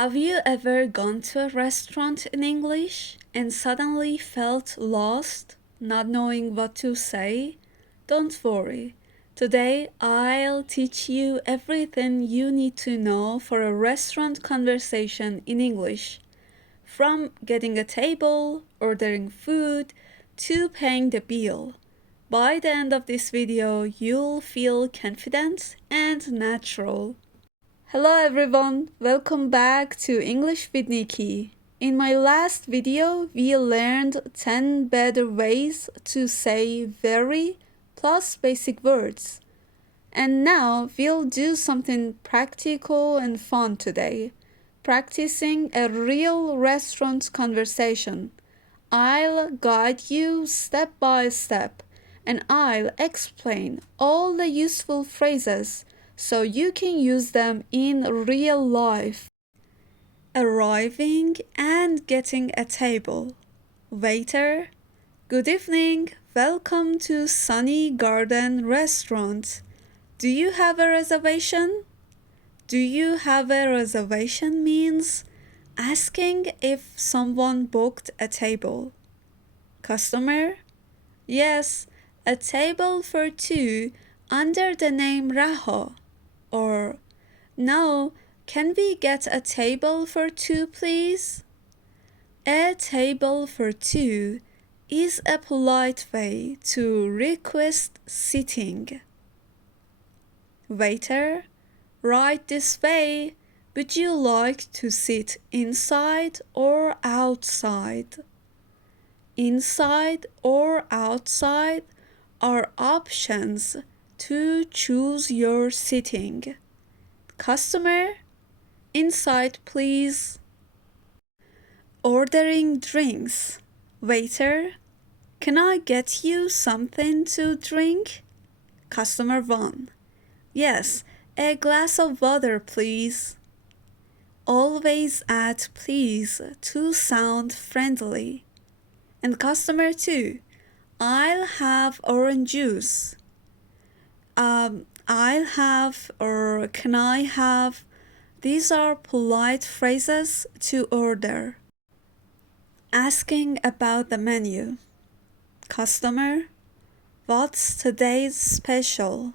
Have you ever gone to a restaurant in English and suddenly felt lost, not knowing what to say? Don't worry. Today I'll teach you everything you need to know for a restaurant conversation in English. From getting a table, ordering food, to paying the bill. By the end of this video, you'll feel confident and natural. Hello everyone, welcome back to English with Nikki. In my last video, we learned 10 better ways to say very plus basic words. And now we'll do something practical and fun today, practicing a real restaurant conversation. I'll guide you step by step, and I'll explain all the useful phrases so you can use them in real life. Arriving and getting a table. Waiter, good evening. Welcome to Sunny Garden Restaurant. Do you have a reservation? Do you have a reservation means asking if someone booked a table. Customer, yes, a table for two under the name Raho. Or, no, can we get a table for two, please? A table for two is a polite way to request sitting. Waiter, right this way. Would you like to sit inside or outside? Inside or outside are options to choose your sitting. Customer, inside please. Ordering drinks. Waiter, can I get you something to drink? Customer 1, yes, a glass of water please. Always add please to sound friendly. And customer 2, I'll have orange juice. I'll have or can I have. These are polite phrases to order. Asking about the menu. Customer, what's today's special?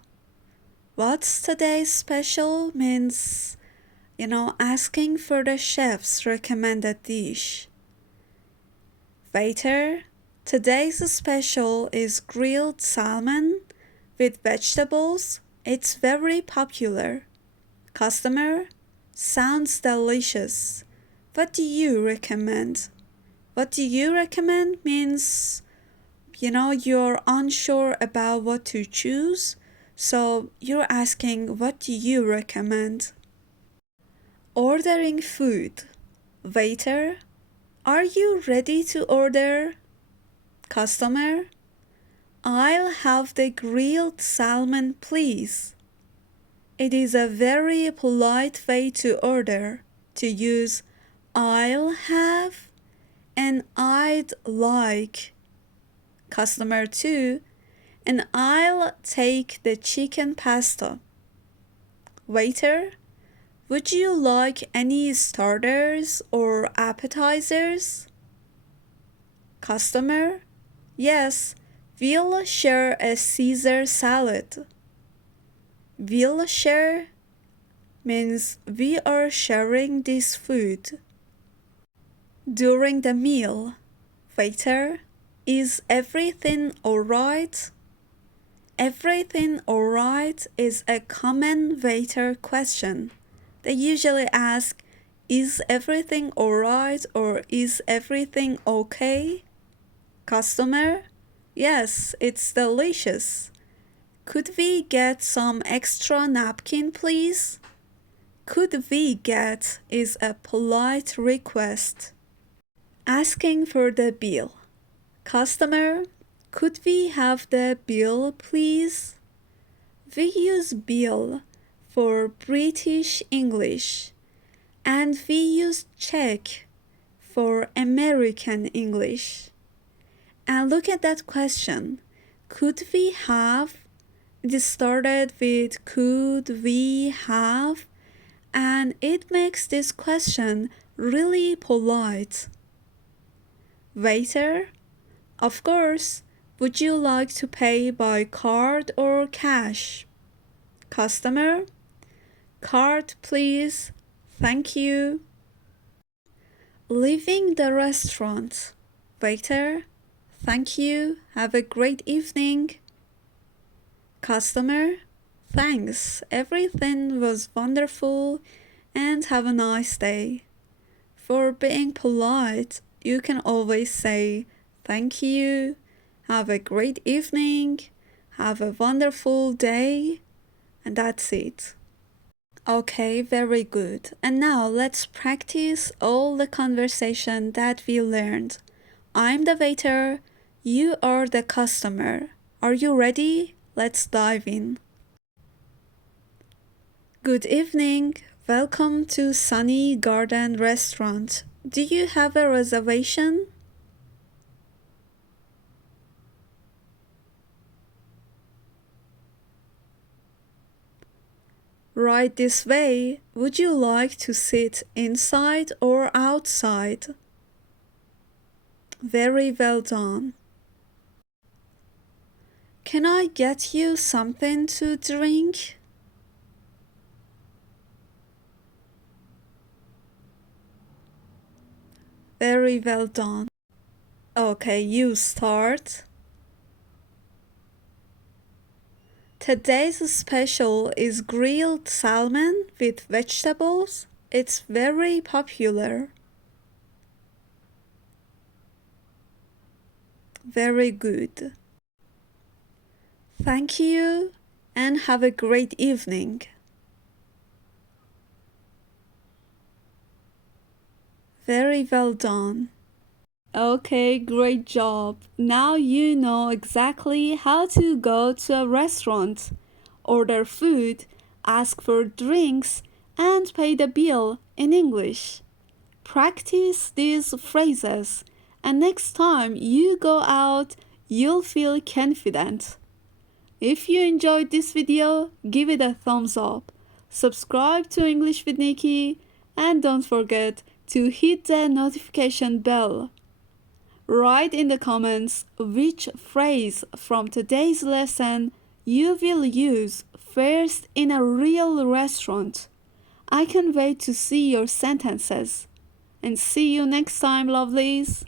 What's today's special means, asking for the chef's recommended dish. Waiter, today's special is grilled salmon with vegetables. It's very popular. Customer, sounds delicious. What do you recommend? What do you recommend means, you're unsure about what to choose. So you're asking, what do you recommend? Ordering food. Waiter, are you ready to order? Customer, I'll have the grilled salmon please. It is a very polite way to order, to use I'll have and I'd like. Customer 2, and I'll take the chicken pasta. Waiter, would you like any starters or appetizers? Customer, yes, we'll share a Caesar salad. We'll share means we are sharing this food. During the meal. Waiter, is everything alright? Everything alright is a common waiter question. They usually ask, is everything alright or is everything okay? Customer, yes, it's delicious. Could we get some extra napkin please? Could we get is a polite request. Asking for the bill. Customer, could we have the bill please? We use bill for British English and we use check for American English. And look at that question. Could we have? It started with could we have, and it makes this question really polite. Waiter, of course, would you like to pay by card or cash? Customer, card please, thank you. Leaving the restaurant. Waiter, thank you, have a great evening. Customer, thanks, everything was wonderful and have a nice day. For being polite, you can always say thank you, have a great evening, have a wonderful day, and that's it. Okay, very good. And now let's practice all the conversation that we learned. I'm the waiter, you are the customer. Are you ready? Let's dive in. Good evening. Welcome to Sunny Garden Restaurant. Do you have a reservation? Right this way. Would you like to sit inside or outside? Very well done. Can I get you something to drink? Very well done. Okay, you start. Today's special is grilled salmon with vegetables. It's very popular. Very good. Thank you and have a great evening. Very well done. Okay, great job. Now you know exactly how to go to a restaurant, order food, ask for drinks, and pay the bill in English. Practice these phrases, and next time you go out, you'll feel confident. If you enjoyed this video, give it a thumbs up. Subscribe to English with Nikki, and don't forget to hit the notification bell. Write in the comments which phrase from today's lesson you will use first in a real restaurant. I can't wait to see your sentences. And see you next time, lovelies.